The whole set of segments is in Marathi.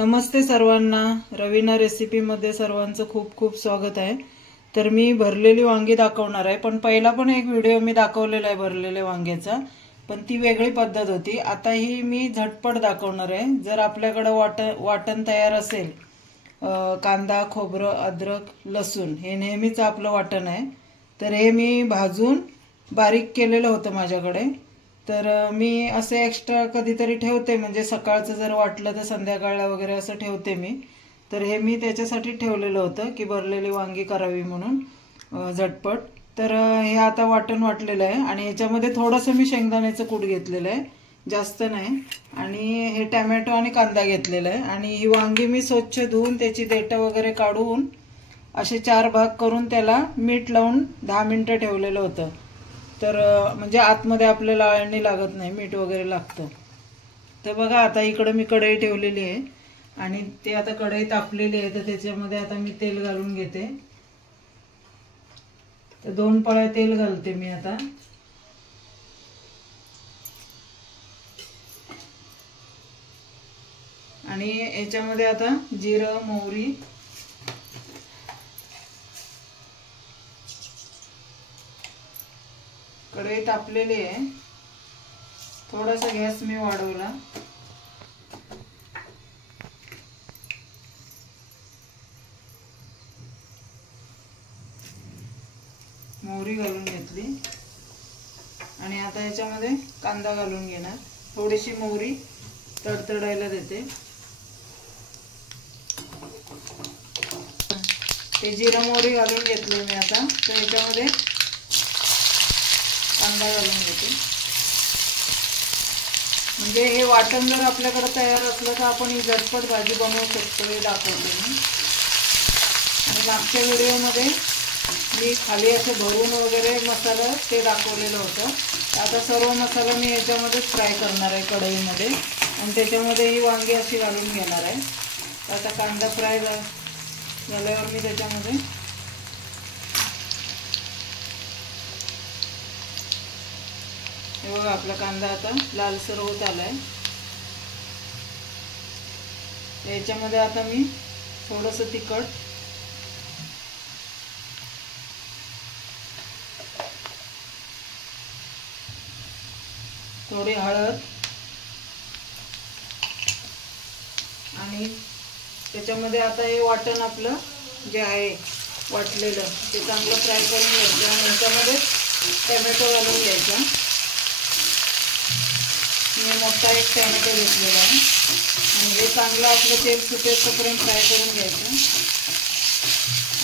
नमस्ते सर्वांना, रवीना रेसिपी मध्ये सर्वांचं खूप खूप स्वागत आहे। तर मी भरलेली वांगी दाखवणार आहे, पण पहिला पण एक व्हिडिओ मी दाखवलेला आहे भरलेल्या वांग्याचा, पण ती वेगळी पद्धत होती। आता ही मी झटपट दाखवणार आहे। जर आपल्याकडे वाटण तयार असेल, कांदा, खोबरं, अद्रक, लसूण हे नेहमीच आपलं वाटण आहे, तर हे मी भाजून बारीक केलेलं होतं माझ्याकडे। तर मी असे एक्स्ट्रा कधीतरी ठेवते, म्हणजे सकाळचं जर वाटलं तर संध्याकाळला वगैरे असं ठेवते मी। तर हे मी त्याच्यासाठी ठेवलेलं होतं की भरलेली वांगी करावी म्हणून झटपट। तर हे आता वाटण वाटलेलं आहे आणि याच्यामध्ये थोडंसं मी शेंगदाण्याचं कूट घेतलेलं आहे, जास्त नाही। आणि हे टोमॅटो आणि कांदा घेतलेला आहे आणि ही वांगी मी स्वच्छ धुवून त्याची देठ वगैरे काढून असे 4 भाग करून त्याला मीठ लावून 10 मिनिटं ठेवलेलं होतं। तर म्हणजे आतमध्ये आपल्याला आळणी लागत नाही, मीठ वगैरे लागतं। तर बघा आता इकडे मी कढई ठेवलेली आहे आणि ते आता कढई तापलेली आहे, तर त्याच्यामध्ये आता मी तेल घालून घेते। तर 2 पळ्या तेल घालते मी आता। आणि याच्यामध्ये आता जिरं, मोहरी, कढई तापलेली आहे, थोडासा गॅस मी वाढवला। मोहरी घालून घेतली आणि आता याच्यामध्ये कांदा घालून घेणार। थोडीशी मोहरी तडतडायला देते। ते जिरं मोहरी घालून घेतली मी आता। तर याच्यामध्ये कांदा घालून घेते। म्हणजे हे वाटण जर आपल्याकडे तयार असलं तर आपण ही झटपट भाजी बनवू शकतो, हे दाखवते मी। आणि मागच्या व्हिडिओमध्ये मी खाली असे भरून वगैरे मसाला ते दाखवलेलं होतं। आता सर्व मसाला मी याच्यामध्ये फ्राय करणार आहे कढईमध्ये आणि त्याच्यामध्ये ही वांगी अशी घालून घेणार आहे। आता कांदा फ्राय झाल्यावर मी त्याच्यामध्ये हे बघा आपला कांदा आता लालसर होत आलाय। याच्यामध्ये आता मी थोडंसं तिखट, थोडी हळद आणि त्याच्यामध्ये आता हे वाटण आपलं जे आहे वाटलेलं ते चांगलं फ्राय करून घ्यायचं आणि याच्यामध्ये टोमॅटो घालून घ्यायचा। मी मोठा एक टोमॅटो घेतलेला आहे आणि हे चांगलं आपलं तेल सुटेपर्यंत फ्राय करून घ्यायचं।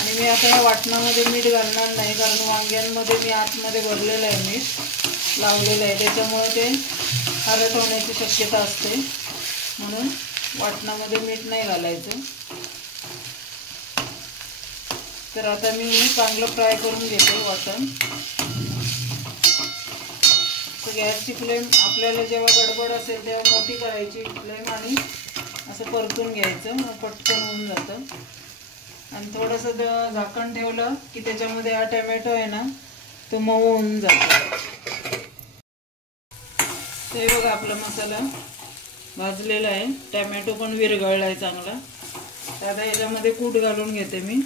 आणि मी आता या वाटणामध्ये मीठ घालणार नाही, कारण वांग्यांमध्ये मी आतमध्ये भरलेलं आहे, मीठ लावलेलं आहे, त्याच्यामुळे ते खारट होण्याची शक्यता असते, म्हणून वाटणामध्ये मीठ नाही घालायचं। तर आता मी चांगलं फ्राय करून घेते वाटण। गॅसची फ्लेम आपल्याला जेव्हा गडबड असेल तेव्हा मोठी करायची फ्लेम आणि असं परतून घ्यायचं, पटकन होऊन जातं। आणि थोडंसं झाकण ठेवलं की त्याच्यामध्ये हा टोमॅटो आहे ना तो मऊ होऊन जातो। ते बघा आपला मसाला भाजलेला आहे, टोमॅटो पण विरघळला आहे चांगला। तर आता याच्यामध्ये कूट घालून घेते मी,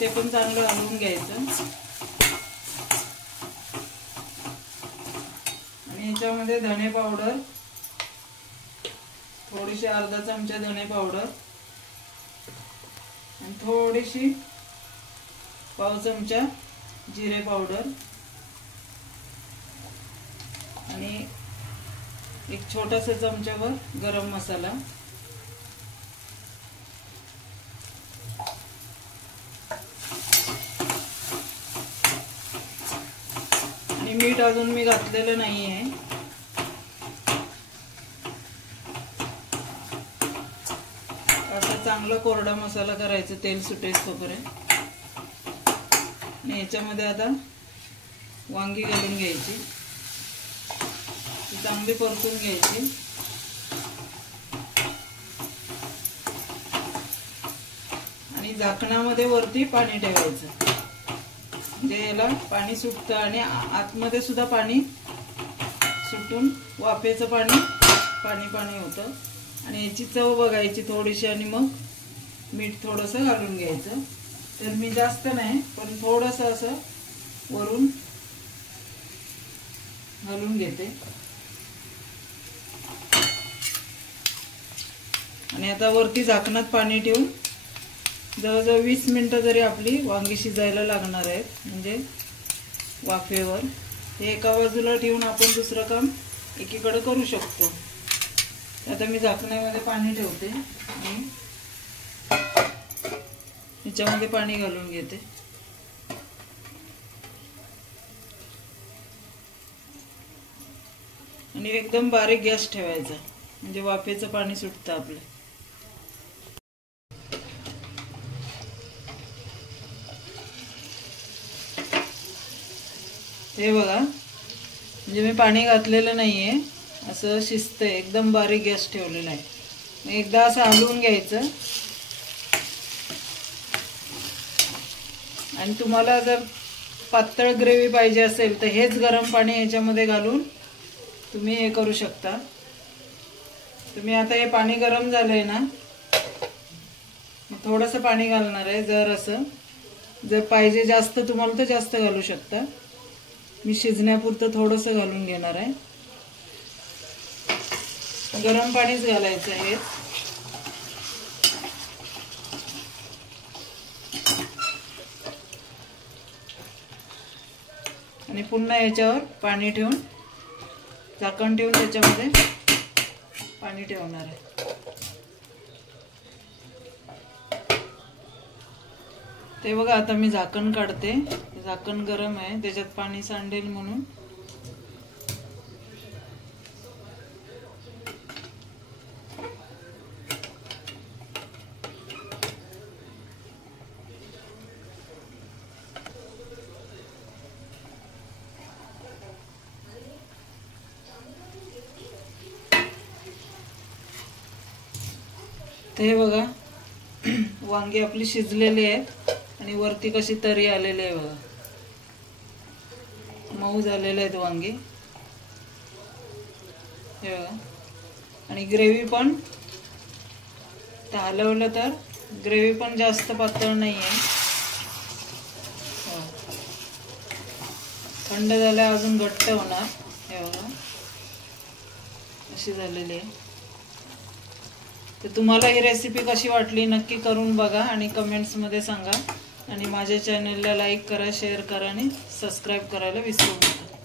ते पण चांगलं हलवून घ्यायचं। आणि याच्यामध्ये धने पावडर, थोडीशी अर्धा चमचा धने पावडर आणि थोडीशी पाव चमचा जिरे पावडर आणि एक छोटासा चमचाभर गरम मसाला आणि मीठ अजून मी घातलेलं नाही आहे। असं चांगलं कोरडा मसाला करायचं तेल सुटेपर्यंत। आणि याच्यामध्ये आता वांगी घालून घ्यायची, ती चांगली परतून घ्यायची। आणि झाकणामध्ये वरती पाणी ठेवायचं, म्हणजे याला पाणी सुटतं आणि आतमध्ये सुद्धा पाणी ओतून वाफेचं पाणी पाणी होतं आणि याची चव बघायची थोडीशी आणि मग मीठ थोडंसं घालून घ्यायचं. तर मी जास्त नाही पण थोडंसं असं वरून घालून घेते. आणि आता वरती झाकणात पाणी ठेवून जवळजवळ 20 मिनिटं तरी आपली वांगी शिजायला लागणार आहेत, म्हणजे वाफेवर. हे एका बाजूला ठेवून आपण दुसरं काम एकीकडे करू शकतो. आता मी झाकण्यामध्ये पाणी ठेवते आणि याच्यामध्ये पाणी घालून घेते. आणि एकदम बारीक गॅस ठेवायचा, म्हणजे वाफेचं पाणी सुटतं आपलं. हे बघा, म्हणजे मी पाणी घातलेलं नाहीये, असं शिजतंय. एकदम बारीक गॅस ठेवलेला आहे. मग एकदा असं हलवून घ्यायचं. आणि तुम्हाला जर पातळ ग्रेव्ही पाहिजे असेल तर हेच गरम पाणी याच्यामध्ये घालून तुम्ही हे करू शकता. तुम्ही आता हे पाणी गरम झालंय ना, थोडंसं पाणी घालणार आहे. जर पाहिजे जास्त तुम्हाला तर जास्त घालू शकता. मी शिजण्यापुरतं थोडंसं घालून घेणार आहे. गरम पाणीच घालायचं आहे. आणि पुन्हा याच्यावर पाणी ठेवून झाकण ठेवून त्याच्यामध्ये पाणी ठेवणार आहे. ते बघा, आता मी झाकण काढते. झाकण गरम आहे, त्याच्यात पाणी सांडेल म्हणून. ते बघा, वांगी आपली शिजलेली आहेत आणि वरती कशी तरी आलेली आहे बघा. मऊ झालेले आहेत वांगी. हे बघा. आणि ग्रेव्ही पण हलवलं तर ग्रेव्ही पण जास्त पातळ नाही आहे. थंड झाल्या अजून घट्ट होणार. हे बघा, अशी झालेली आहे. तर तुम्हाला ही रेसिपी कशी वाटली नक्की करून बघा आणि कमेंट्समध्ये सांगा. आणि माझ्या चॅनलला लाईक करा, शेअर करा आणि सबस्क्राईब करायला विसरू नका.